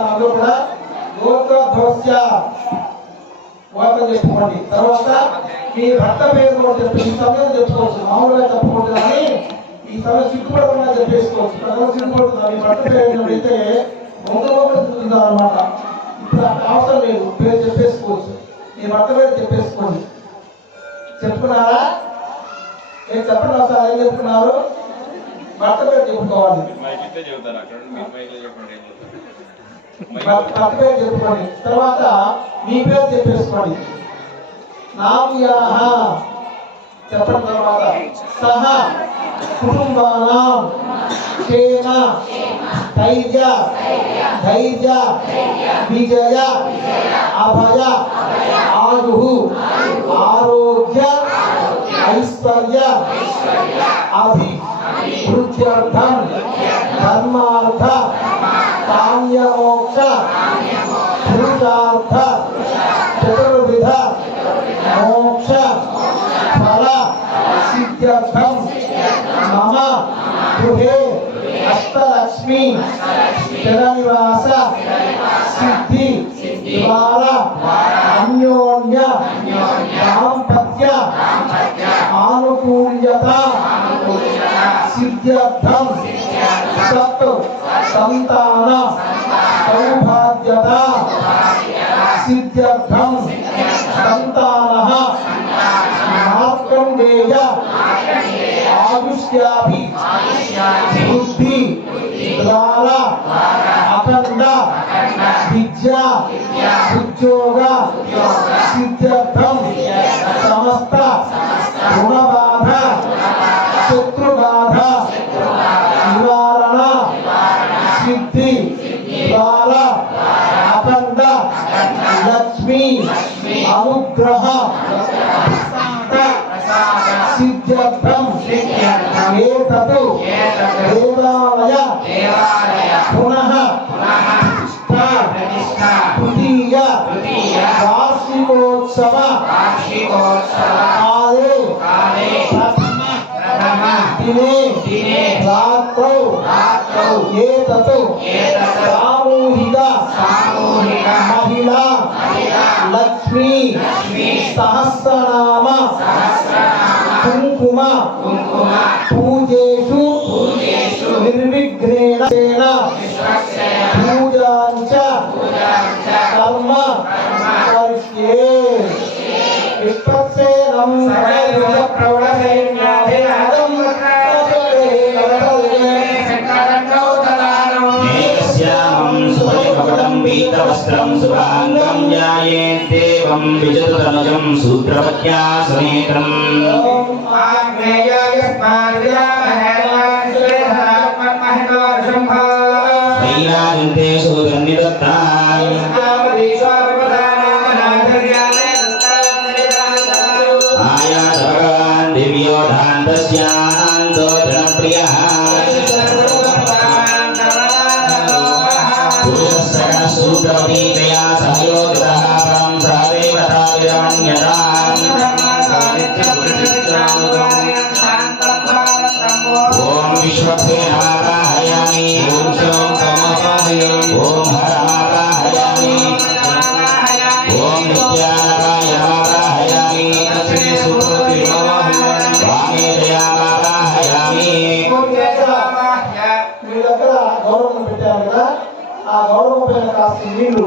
కూడా గోత్రధ్వస్య వార్త చెప్పుకోండి. తర్వాత మీ భర్త పేరు కూడా చెప్పి ఈ సమయం చెప్పుకోవచ్చు. మామూలుగా చెప్పకూడదు కానీ ఈ సమయం సిగ్గుపడకుండా చెప్పేసుకోవచ్చు. ప్రజలు సిగ్గుపడుతున్నారు. మీ భర్త పేరు అయితే ముందు చూస్తుంటారు అనమాట. ఇప్పుడు అవసరం లేదు, పేరు చెప్పేసుకోవచ్చు. మీ భర్త పేరు చెప్పేసుకోండి. చెప్పుకున్నారా? నేను చెప్పండి అవసరం. ఏం చెప్పుకున్నారు? భర్త పేరు చెప్పుకోవాలి. భర్త పేరు చెప్పుకోండి. తర్వాత మీ పేరు చెప్పేసుకోండి. నామ్యాహ చెప్పండి. తర్వాత సహ కుటుంబానాం క్షేమ ధైర్య ధైర్య విజయ అభయ ఆయుః ఆరోగ్య ఐశ్వర్య అభివృద్ధ్యర్థం ధర్మార్థ కామ్యమోక్ష పురుషార్థ చతుర్విధ మోక్ష ఫల సిద్ధ్యర్థం మమ గృహే అష్టలక్ష్మి స్థిరనివాస సిద్ధి ద్వారా అన్యోన్య దాంపత్య ఆనుకూల్యత సిద్ధ్యర్థం సత్ సంతాన సౌభాగ్యత సిద్ధ్యర్థం సంతానః మార్కండేయ ఆయుష్యాభి బుద్ధి ద్వారా అఖండ విద్యా ఉద్యోగ సిద్ధ్యర్థం సమస్త రుణబాధ శత్రుబాధ నివారణ సిద్ధి ద్వారా అఖండ లక్ష్మీ అనుగ్రహ సిద్ధ్యర్థం ఏతతు దేవాలయ పునః తృతీయ వార్షికోత్సవ కాలే ప్రథమ దినే రాత్రౌ ఏతతు సామూహిక మహిళా లక్ష్మీ సహస్రనామ కుంకుమ పూజేషు నిర్విఘ్నేన పూజాంచ కర్మ కరిష్యే. విశ్వక్సేనం ప్రౌఢసైన్యాధినాదం పీతవస్త్రం శుభాంగం ధ్యాయేదేవం విజతుతనుజం సూత్రవత్యా సమేతం శ్రీరాజంతే సూదన్నిదత్తాం ఆయాత భగవాన్ దివ్యోధాంతస్యాంతో జనప్రియః సూత్రవీతయా సంయోజితః పరం సదేవతా విరమణ్యతాం. ఓం విశ్వక్సేనమావాహయామి ఓం హరమావాహయామి ఓం నిత్యానవాయమావాహయామి వామేదయామావాహయామి. మీ దగ్గర గౌరవం పెట్టారు కదా, ఆ గౌరవం పైన కాస్త నీళ్లు